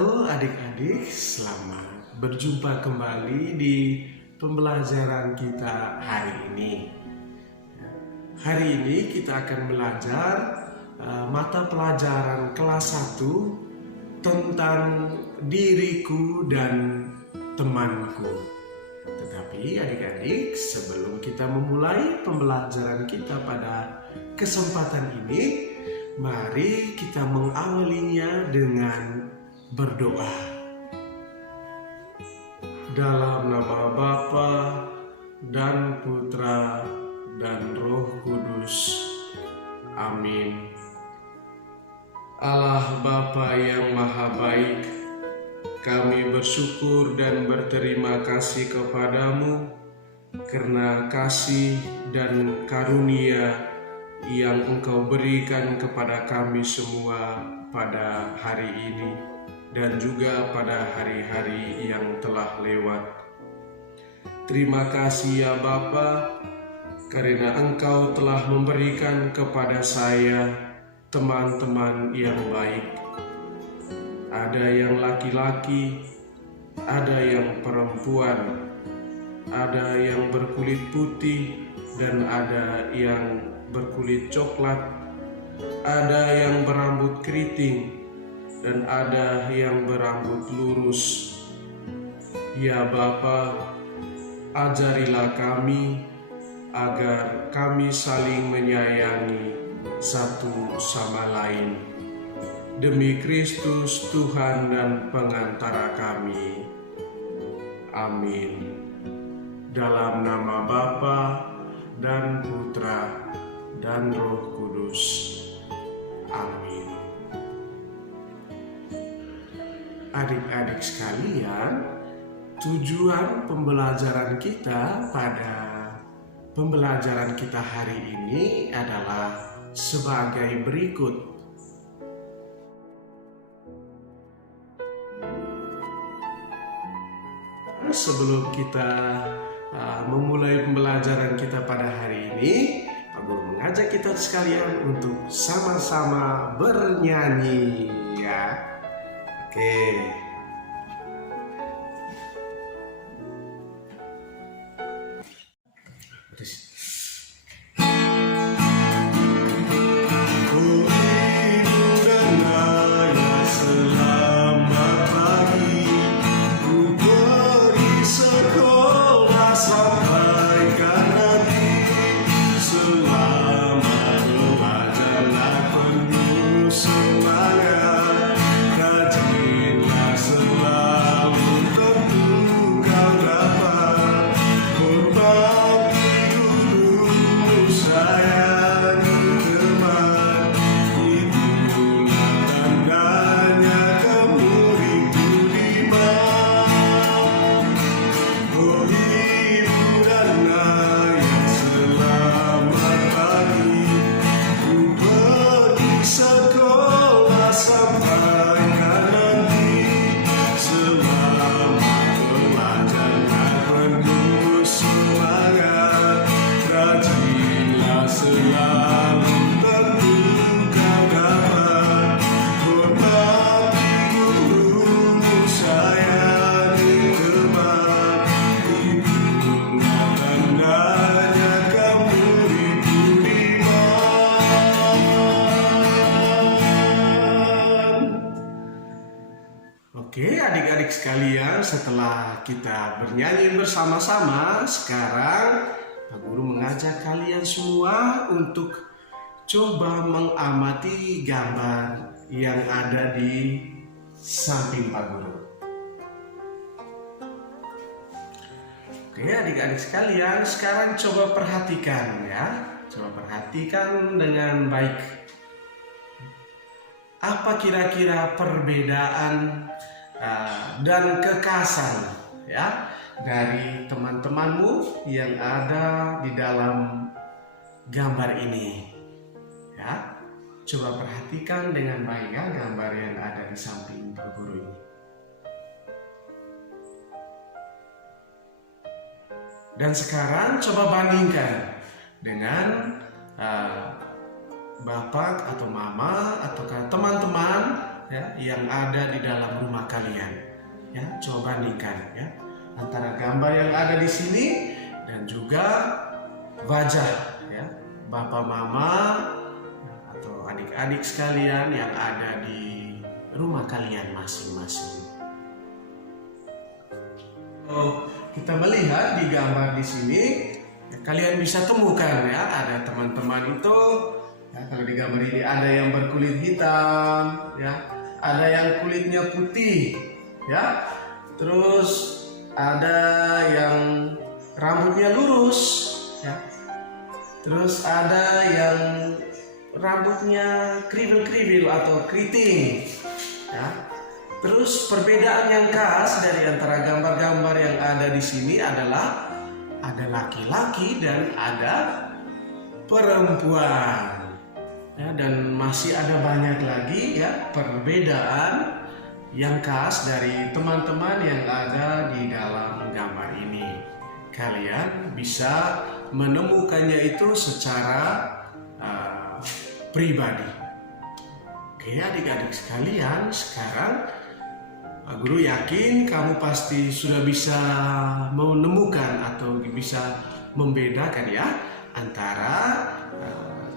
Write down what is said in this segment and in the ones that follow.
Halo adik-adik, selamat berjumpa kembali di pembelajaran kita hari ini. Hari ini kita akan belajar mata pelajaran kelas 1 tentang diriku dan temanku. Tetapi adik-adik, sebelum kita memulai pembelajaran kita pada kesempatan ini, mari kita mengawalinya dengan berdoa. Dalam nama Bapa dan Putra dan Roh Kudus. Amin. Allah Bapa yang Maha Baik, kami bersyukur dan berterima kasih kepadamu karena kasih dan karunia yang Engkau berikan kepada kami semua pada hari ini dan juga pada hari-hari yang telah lewat. Terima kasih ya Bapa, karena Engkau telah memberikan kepada saya teman-teman yang baik. Ada yang laki-laki, ada yang perempuan, ada yang berkulit putih dan ada yang berkulit coklat, ada yang berambut keriting dan ada yang berambut lurus. Ya Bapa, ajarilah kami agar kami saling menyayangi satu sama lain. Demi Kristus Tuhan dan pengantara kami. Amin. Dalam nama Bapa dan Putra dan Roh Kudus. Amin. Adik-adik sekalian, tujuan pembelajaran kita pada pembelajaran kita hari ini adalah sebagai berikut. Sebelum kita memulai pembelajaran kita pada hari ini, Pak Guru mengajak kita sekalian untuk sama-sama bernyanyi ya. Oke. Oke adik-adik sekalian, setelah kita bernyanyi bersama-sama, sekarang Pak Guru mengajak kalian semua untuk coba mengamati gambar yang ada di samping Pak Guru. Oke adik-adik sekalian, sekarang coba perhatikan ya. Coba perhatikan dengan baik. Apa kira-kira perbedaan dan kekasan ya dari teman-temanmu yang ada di dalam gambar ini ya. Coba perhatikan dengan baik ya gambar yang ada di samping Pak Guru ini. Dan sekarang coba bandingkan dengan Bapak atau Mama atau teman-teman ya yang ada di dalam rumah kalian. Ya, coba bandingkan ya antara gambar yang ada di sini dan juga wajah ya Bapak Mama atau adik-adik sekalian yang ada di rumah kalian masing-masing. Kita melihat di gambar di sini, ya, kalian bisa temukan ya ada teman-teman itu. Ya, kalau di gambar ini ada yang berkulit hitam, ya, ada yang kulitnya putih, ya, terus ada yang rambutnya lurus, ya, terus ada yang rambutnya kriwil-kriwil atau keriting, ya. Terus perbedaan yang khas dari antara gambar-gambar yang ada di sini adalah ada laki-laki dan ada perempuan. Ya, dan masih ada banyak lagi ya perbedaan yang khas dari teman-teman yang ada di dalam gambar ini. Kalian bisa menemukannya itu secara pribadi. Oke, adik-adik sekalian, sekarang Guru yakin kamu pasti sudah bisa menemukan atau bisa membedakan ya antara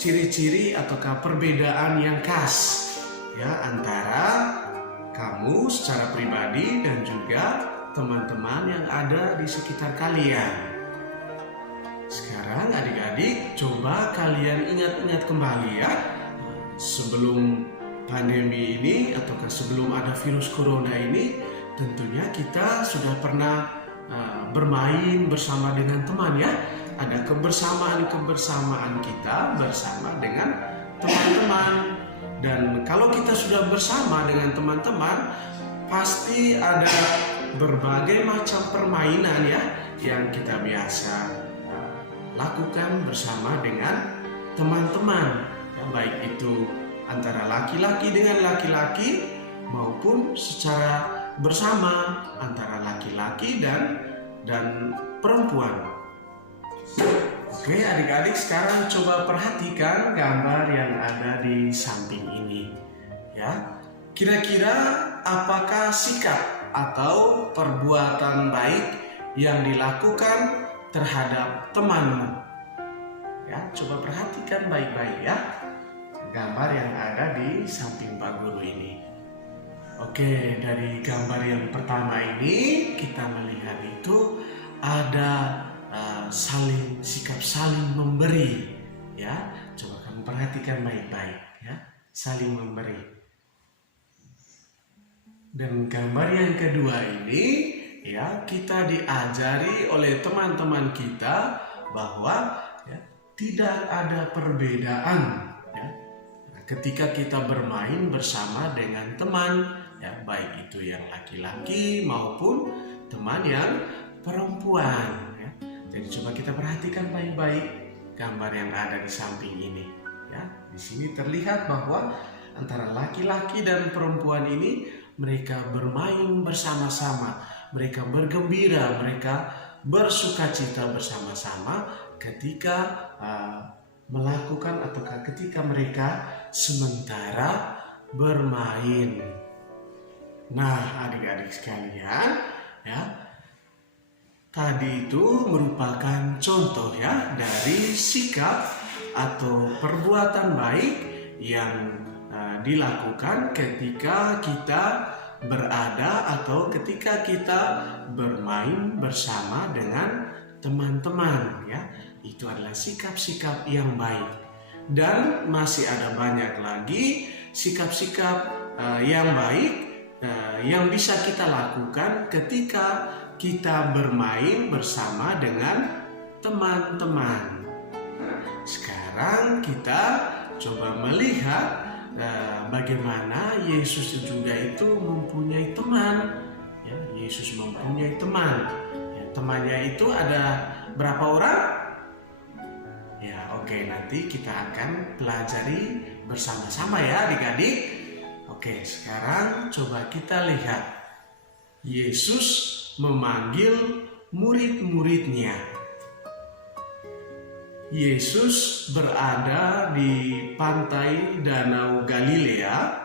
ciri-ciri ataukah perbedaan yang khas ya antara kamu secara pribadi dan juga teman-teman yang ada di sekitar kalian. Sekarang adik-adik coba kalian ingat-ingat kembali ya sebelum pandemi ini ataukah sebelum ada virus corona ini, tentunya kita sudah pernah bermain bersama dengan teman ya. Ada kebersamaan kita bersama dengan teman-teman. Dan kalau kita sudah bersama dengan teman-teman, pasti ada berbagai macam permainan ya yang kita biasa lakukan bersama dengan teman-teman. Ya, baik itu antara laki-laki dengan laki-laki maupun secara bersama antara laki-laki dan perempuan. Oke, adik-adik sekarang coba perhatikan gambar yang ada di samping ini. Ya, kira-kira apakah sikap atau perbuatan baik yang dilakukan terhadap temanmu? Ya, coba perhatikan baik-baik ya gambar yang ada di samping Pak Guru ini. Oke, dari gambar yang pertama ini kita melihat itu ada sikap saling memberi ya. Coba kamu perhatikan baik-baik ya, saling memberi. Dan gambar yang kedua ini ya, kita diajari oleh teman-teman kita bahwa ya, tidak ada perbedaan ketika kita bermain bersama dengan teman ya, baik itu yang laki-laki maupun teman yang perempuan ya. Jadi coba kita perhatikan baik-baik gambar yang ada di samping ini ya. Di sini terlihat bahwa antara laki-laki dan perempuan ini mereka bermain bersama-sama, mereka bergembira, mereka bersukacita bersama-sama ketika melakukan atau ketika mereka sementara bermain. Nah, adik-adik sekalian, ya, tadi itu merupakan contoh ya dari sikap atau perbuatan baik yang dilakukan ketika kita berada atau ketika kita bermain bersama dengan teman-teman ya. Itu adalah sikap-sikap yang baik. Dan masih ada banyak lagi sikap-sikap yang baik yang bisa kita lakukan ketika kita bermain bersama dengan teman-teman. Sekarang kita coba melihat bagaimana Yesus juga itu mempunyai teman. Ya, Yesus mempunyai teman. Ya, temannya itu ada berapa orang? Ya, oke, nanti kita akan pelajari bersama-sama ya adik-adik. Oke, sekarang coba kita lihat. Yesus memanggil murid-muridnya. Yesus berada di pantai Danau Galilea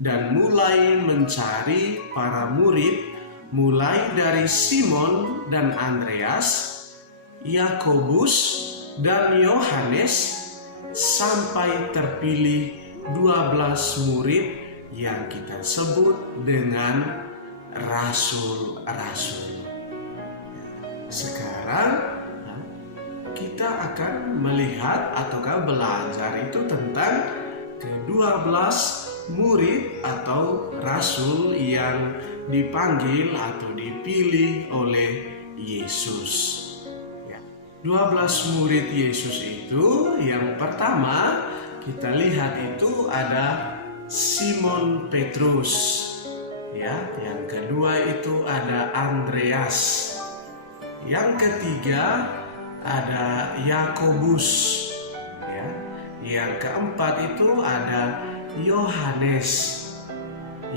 dan mulai mencari para murid, mulai dari Simon dan Andreas, Yakobus dan Yohanes, sampai terpilih 12 murid yang kita sebut dengan rasul-rasul. Sekarang kita akan melihat ataukah belajar itu tentang ke-12 murid atau rasul yang dipanggil atau dipilih oleh Yesus. 12 murid Yesus itu, yang pertama kita lihat itu ada Simon Petrus, ya. Yang kedua itu ada Andreas. Yang ketiga ada Yakobus, ya. Yang keempat itu ada Yohanes.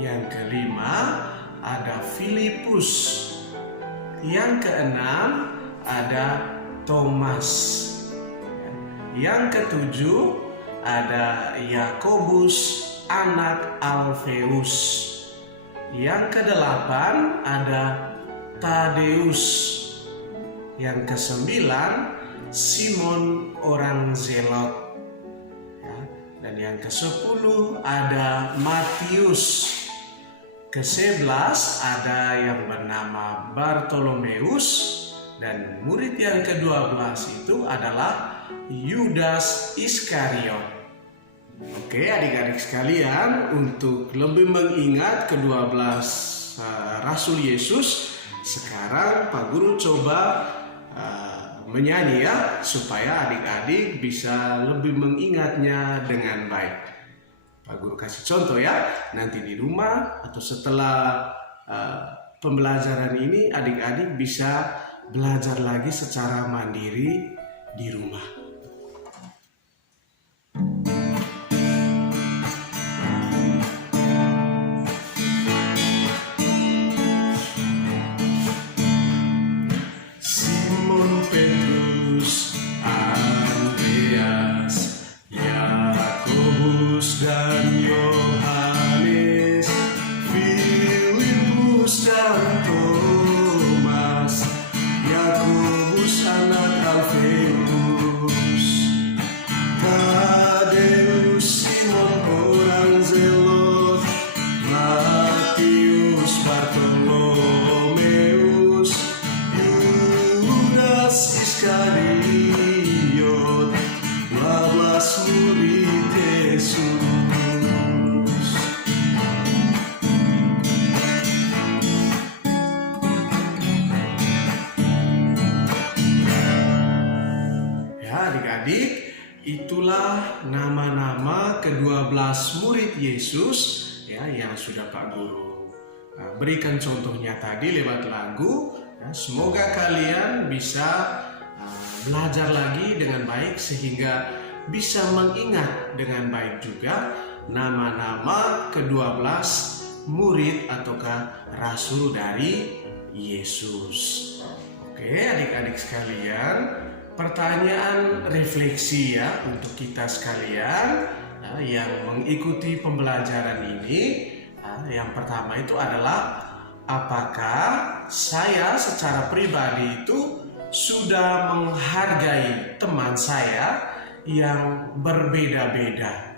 Yang kelima ada Filipus. Yang keenam ada Thomas. Yang ketujuh ada Yakobus anak Alfeus. Yang kedelapan ada Tadeus. Yang kesembilan Simon orang Zelot. Dan yang ke-10 ada Matius. Ke-11 ada yang bernama Bartolomeus. Dan murid yang ke-12 itu adalah Yudas Iskariot. Oke, adik-adik sekalian, untuk lebih mengingat ke-12 Rasul Yesus, sekarang Pak Guru coba menyanyi ya, supaya adik-adik bisa lebih mengingatnya dengan baik. Pak Guru kasih contoh ya, nanti di rumah atau setelah pembelajaran ini adik-adik bisa belajar lagi secara mandiri di rumah. Simon Petrus, Andreas, Yakobus dan Yohanes, Filipus dan Thomas, Yakobus anak Alfeus, Tadeus, Simon orang Zelot, Matius, Bartolomeus, Yudas Iskariot, 12 murid Yesus. Adik-adik, itulah nama-nama ke-12 murid Yesus ya, yang sudah Pak Guru berikan contohnya tadi lewat lagu. Ya, semoga kalian bisa belajar lagi dengan baik sehingga bisa mengingat dengan baik juga nama-nama ke-12 murid ataukah rasul dari Yesus. Oke, adik-adik sekalian, pertanyaan refleksi ya untuk kita sekalian yang mengikuti pembelajaran ini. Yang pertama itu adalah, apakah saya secara pribadi itu sudah menghargai teman saya yang berbeda-beda?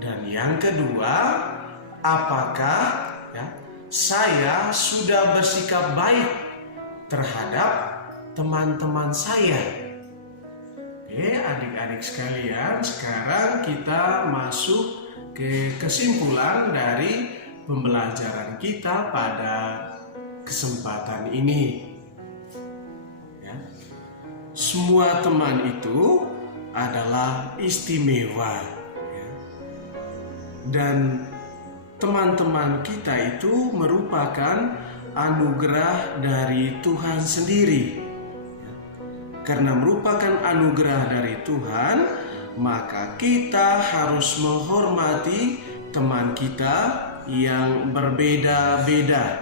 Dan yang kedua, apakah saya sudah bersikap baik terhadap teman-teman saya? Oke, adik-adik sekalian, sekarang kita masuk ke kesimpulan dari pembelajaran kita pada kesempatan ini. Ya. Semua teman itu adalah istimewa. Ya. Dan teman-teman kita itu merupakan anugerah dari Tuhan sendiri. Karena merupakan anugerah dari Tuhan, maka kita harus menghormati teman kita yang berbeda-beda.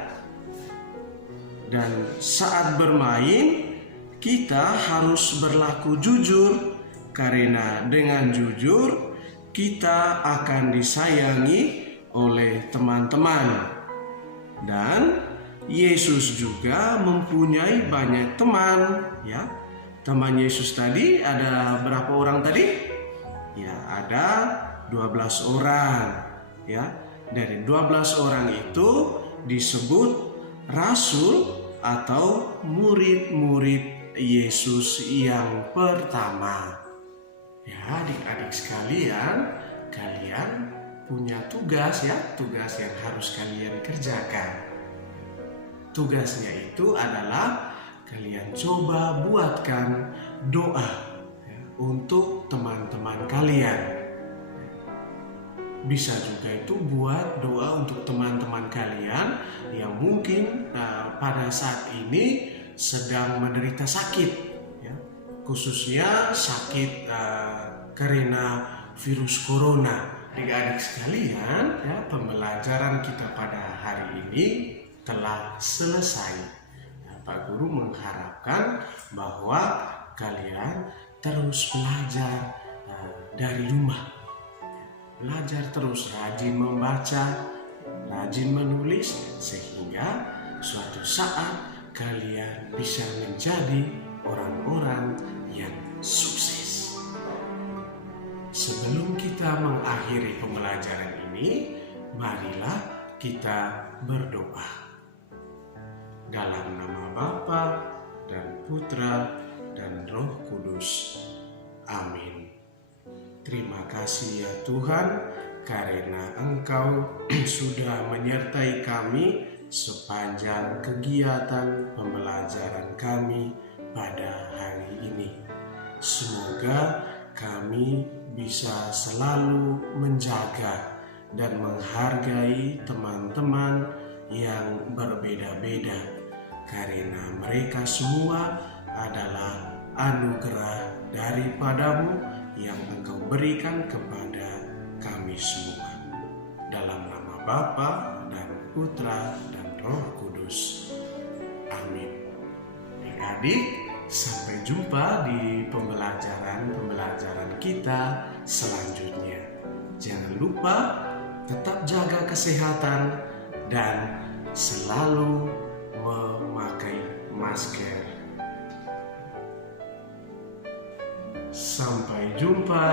Dan saat bermain, kita harus berlaku jujur, karena dengan jujur kita akan disayangi oleh teman-teman. Dan Yesus juga mempunyai banyak teman, ya. Teman Yesus tadi ada berapa orang tadi? Ya, ada 12 orang, ya. Dari 12 orang itu disebut rasul atau murid-murid Yesus yang pertama. Ya, adik-adik sekalian, kalian punya tugas, ya, tugas yang harus kalian kerjakan. Tugasnya itu adalah kalian coba buatkan doa, ya, untuk teman-teman kalian. Bisa juga itu buat doa untuk teman-teman kalian yang mungkin pada saat ini sedang menderita sakit, ya, khususnya sakit karena virus corona. Adik-adik sekalian, ya, pembelajaran kita pada hari ini telah selesai. Pak Guru mengharapkan bahwa kalian terus belajar dari rumah. Belajar terus, rajin membaca, rajin menulis, sehingga suatu saat kalian bisa menjadi orang-orang yang sukses. Sebelum kita mengakhiri pembelajaran ini, marilah kita berdoa. Dalam nama Bapa dan Putra dan Roh Kudus. Amin. Terima kasih ya Tuhan, karena Engkau sudah menyertai kami sepanjang kegiatan pembelajaran kami pada hari ini. Semoga kami bisa selalu menjaga dan menghargai teman-teman yang berbeda-beda, karena mereka semua adalah anugerah daripadamu yang Engkau berikan kepada kami semua. Dalam nama Bapa dan Putra dan Roh Kudus. Amin. Adik-adik, sampai jumpa di pembelajaran kita selanjutnya. Jangan lupa tetap jaga kesehatan dan selalu memakai masker. Sampai jumpa.